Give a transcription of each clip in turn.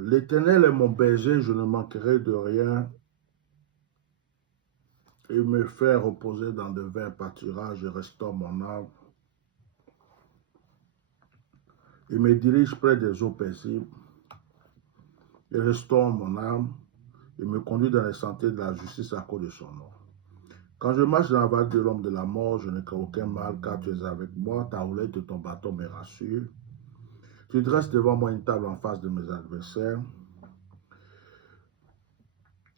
L'Éternel est mon berger, je ne manquerai de rien. Il me fait reposer dans de verts pâturages et restaure mon âme. Il me dirige près des eaux paisibles. Il restaure mon âme. Il me conduit dans les sentiers de la justice à cause de son nom. Quand je marche dans la vallée de l'ombre de la mort, je ne crains aucun mal, car tu es avec moi. Ta houlette et ton bâton me rassurent. Tu dresses devant moi une table en face de mes adversaires.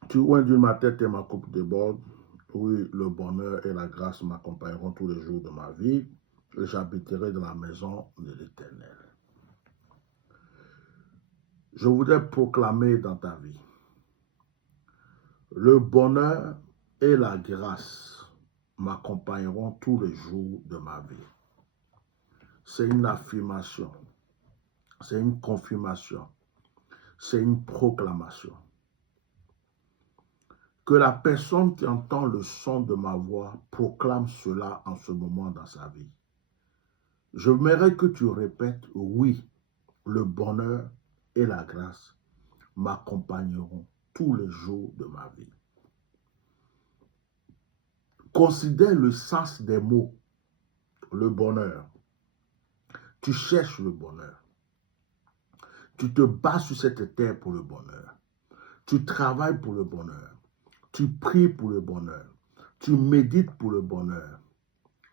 Tu oins d'une ma tête et ma coupe déborde. Oui, le bonheur et la grâce m'accompagneront tous les jours de ma vie, et j'habiterai dans la maison de l'Éternel. Je voudrais proclamer dans ta vie le bonheur et la grâce m'accompagneront tous les jours de ma vie. C'est une affirmation, c'est une confirmation, c'est une proclamation. Que la personne qui entend le son de ma voix proclame cela en ce moment dans sa vie. Je voudrais que tu répètes, oui, le bonheur et la grâce m'accompagneront tous les jours de ma vie. Considère le sens des mots, le bonheur. Tu cherches le bonheur. Tu te bats sur cette terre pour le bonheur. Tu travailles pour le bonheur. Tu pries pour le bonheur. Tu médites pour le bonheur.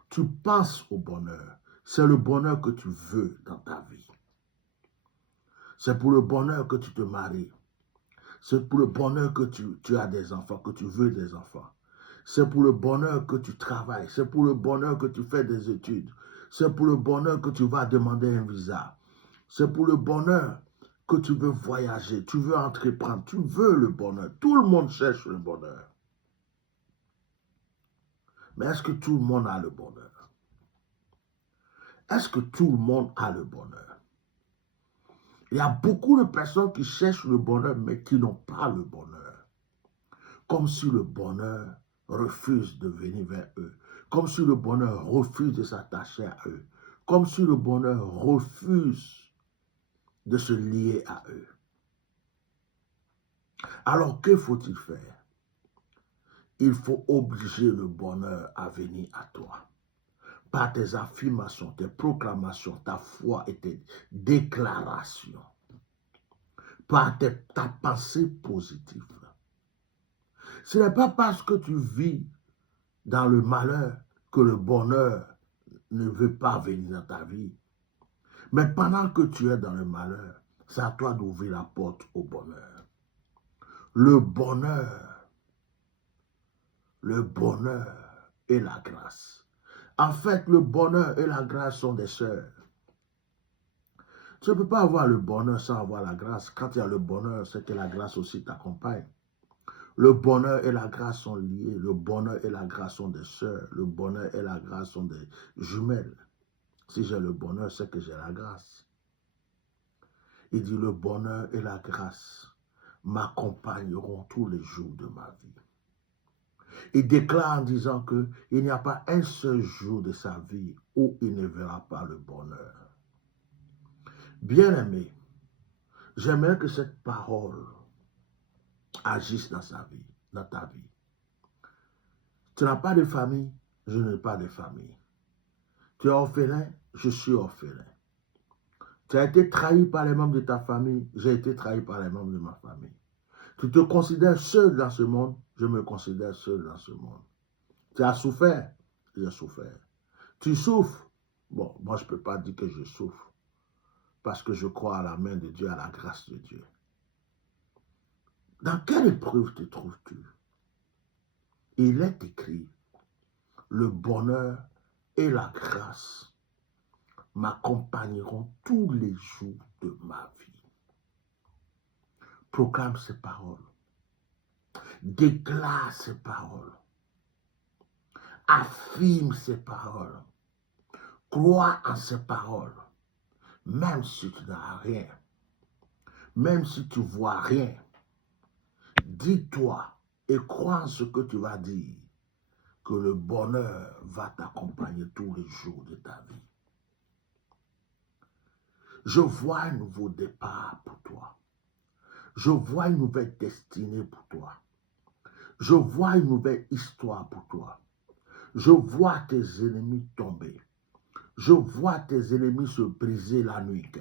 Tu penses au bonheur. C'est le bonheur que tu veux dans ta vie. C'est pour le bonheur que tu te maries. C'est pour le bonheur que tu as des enfants, que tu veux des enfants. C'est pour le bonheur que tu travailles. C'est pour le bonheur que tu fais des études. C'est pour le bonheur que tu vas demander un visa. C'est pour le bonheur que tu veux voyager. Tu veux entreprendre. Tu veux le bonheur. Tout le monde cherche le bonheur. Mais est-ce que tout le monde a le bonheur? Est-ce que tout le monde a le bonheur? Il y a beaucoup de personnes qui cherchent le bonheur, mais qui n'ont pas le bonheur. Comme si le bonheur refuse de venir vers eux. Comme si le bonheur refuse de s'attacher à eux. Comme si le bonheur refuse de se lier à eux. Alors, que faut-il faire? Il faut obliger le bonheur à venir à toi. Par tes affirmations, tes proclamations, ta foi et tes déclarations. Par ta pensée positive. Ce n'est pas parce que tu vis dans le malheur que le bonheur ne veut pas venir dans ta vie. Mais pendant que tu es dans le malheur, c'est à toi d'ouvrir la porte au bonheur. Le bonheur et la grâce. En fait, le bonheur et la grâce sont des sœurs. Tu ne peux pas avoir le bonheur sans avoir la grâce. Quand il y a le bonheur, c'est que la grâce aussi t'accompagne. Le bonheur et la grâce sont liés. Le bonheur et la grâce sont des sœurs. Le bonheur et la grâce sont des jumelles. Si j'ai le bonheur, c'est que j'ai la grâce. Il dit le bonheur et la grâce m'accompagneront tous les jours de ma vie. Il déclare en disant qu'il n'y a pas un seul jour de sa vie où il ne verra pas le bonheur. Bien-aimé, j'aimerais que cette parole agisse dans sa vie, dans ta vie. Tu n'as pas de famille, je n'ai pas de famille. Tu es orphelin, je suis orphelin. Tu as été trahi par les membres de ta famille, j'ai été trahi par les membres de ma famille. Tu te considères seul dans ce monde, je me considère seul dans ce monde. Tu as souffert, j'ai souffert. Tu souffres, bon, moi je ne peux pas dire que je souffre, parce que je crois à la main de Dieu, à la grâce de Dieu. Dans quelle épreuve te trouves-tu? Il est écrit, le bonheur et la grâce m'accompagneront tous les jours de ma vie. Proclame ces paroles. Déclare ces paroles. Affirme ces paroles. Crois en ces paroles. Même si tu n'as rien. Même si tu ne vois rien. Dis-toi et crois en ce que tu vas dire. Que le bonheur va t'accompagner tous les jours de ta vie. Je vois un nouveau départ pour toi. Je vois une nouvelle destinée pour toi. Je vois une nouvelle histoire pour toi. Je vois tes ennemis tomber. Je vois tes ennemis se briser la nuque.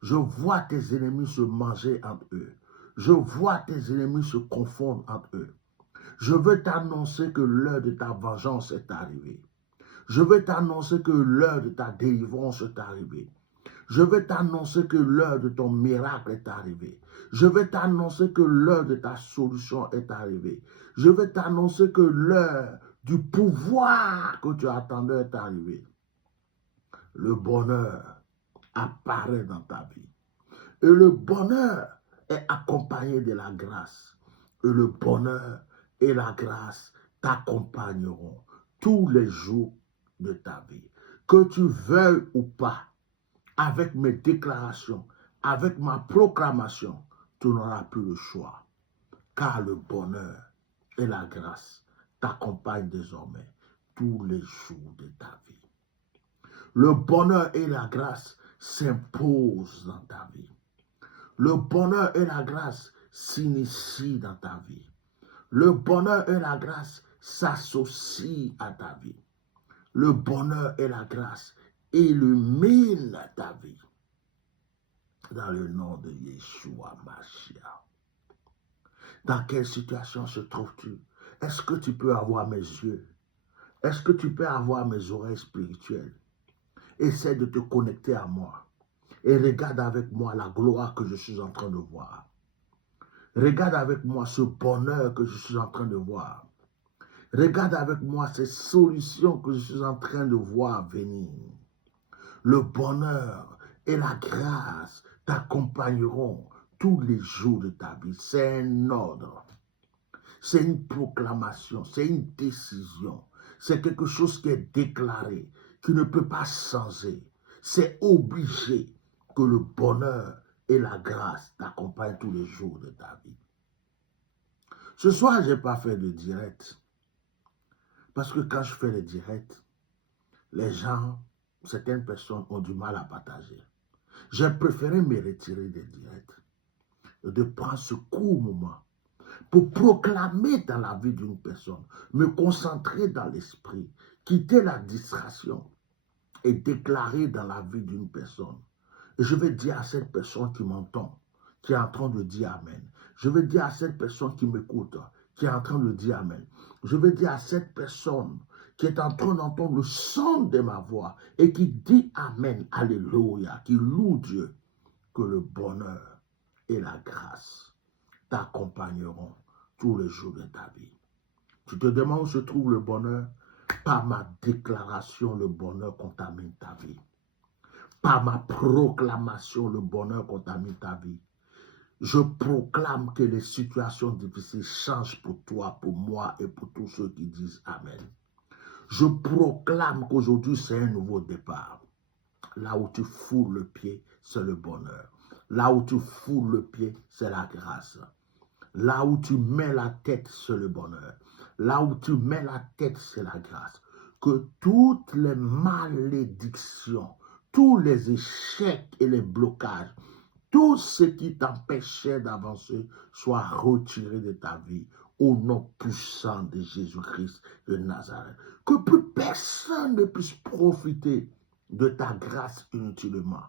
Je vois tes ennemis se manger entre eux. Je vois tes ennemis se confondre entre eux. Je veux t'annoncer que l'heure de ta vengeance est arrivée. Je veux t'annoncer que l'heure de ta délivrance est arrivée. Je veux t'annoncer que l'heure de ton miracle est arrivée. Je veux t'annoncer que l'heure de ta solution est arrivée. Je veux t'annoncer que l'heure du pouvoir que tu attendais est arrivée. Le bonheur apparaît dans ta vie. Et le bonheur est accompagné de la grâce. Et le bonheur et la grâce t'accompagneront tous les jours de ta vie. Que tu veuilles ou pas, avec mes déclarations, avec ma proclamation, tu n'auras plus le choix. Car le bonheur et la grâce t'accompagnent désormais tous les jours de ta vie. Le bonheur et la grâce s'imposent dans ta vie. Le bonheur et la grâce s'initient dans ta vie. Le bonheur et la grâce s'associent à ta vie. Le bonheur et la grâce illuminent ta vie. Dans le nom de Yeshua Mashiach. Dans quelle situation se trouves-tu? Est-ce que tu peux avoir mes yeux? Est-ce que tu peux avoir mes oreilles spirituelles? Essaie de te connecter à moi. Et regarde avec moi la gloire que je suis en train de voir. Regarde avec moi ce bonheur que je suis en train de voir. Regarde avec moi ces solutions que je suis en train de voir venir. Le bonheur et la grâce t'accompagneront tous les jours de ta vie. C'est un ordre. C'est une proclamation. C'est une décision. C'est quelque chose qui est déclaré, qui ne peut pas changer. C'est obligé que le bonheur et la grâce t'accompagnent tous les jours de ta vie. Ce soir, je n'ai pas fait de direct. Parce que quand je fais les directs, les gens, certaines personnes ont du mal à partager. J'ai préféré me retirer des directs et de prendre ce court moment pour proclamer dans la vie d'une personne, me concentrer dans l'esprit, quitter la distraction et déclarer dans la vie d'une personne. Et je vais dire à cette personne qui m'entend, qui est en train de dire Amen. Je vais dire à cette personne qui m'écoute, qui est en train de dire Amen. Je vais dire à cette personne qui est en train d'entendre le son de ma voix et qui dit Amen, Alléluia, qui loue Dieu, que le bonheur et la grâce t'accompagneront tous les jours de ta vie. Tu te demandes où se trouve le bonheur? Par ma déclaration, le bonheur contamine ta vie. Par ma proclamation, le bonheur contamine ta vie. Je proclame que les situations difficiles changent pour toi, pour moi et pour tous ceux qui disent Amen. Je proclame qu'aujourd'hui c'est un nouveau départ. Là où tu foules le pied, c'est le bonheur. Là où tu foules le pied, c'est la grâce. Là où tu mets la tête, c'est le bonheur. Là où tu mets la tête, c'est la grâce. Que toutes les malédictions, tous les échecs et les blocages, tout ce qui t'empêchait d'avancer soit retiré de ta vie au nom puissant de Jésus-Christ de Nazareth. Que plus personne ne puisse profiter de ta grâce inutilement.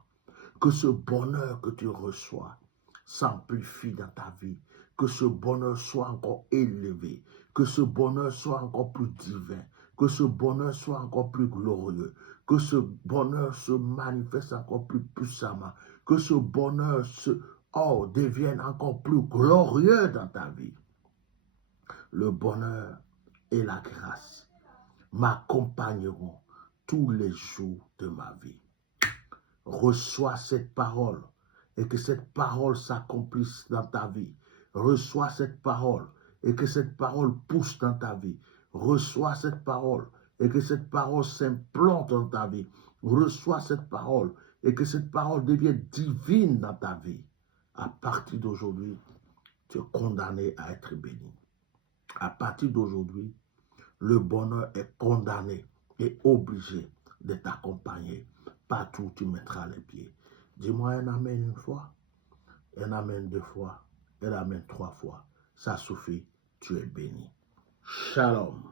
Que ce bonheur que tu reçois s'amplifie dans ta vie. Que ce bonheur soit encore élevé. Que ce bonheur soit encore plus divin. Que ce bonheur soit encore plus glorieux. Que ce bonheur se manifeste encore plus puissamment. Que ce bonheur devienne encore plus glorieux dans ta vie. Le bonheur et la grâce m'accompagneront tous les jours de ma vie. Reçois cette parole et que cette parole s'accomplisse dans ta vie. Reçois cette parole et que cette parole pousse dans ta vie. Reçois cette parole et que cette parole s'implante dans ta vie. Reçois cette parole et que cette parole devienne divine dans ta vie. À partir d'aujourd'hui, tu es condamné à être béni. À partir d'aujourd'hui, le bonheur est condamné et obligé de t'accompagner partout où tu mettras les pieds. Dis-moi un amen une fois, un amen deux fois, et ramène 3 fois. Ça suffit, tu es béni. Shalom.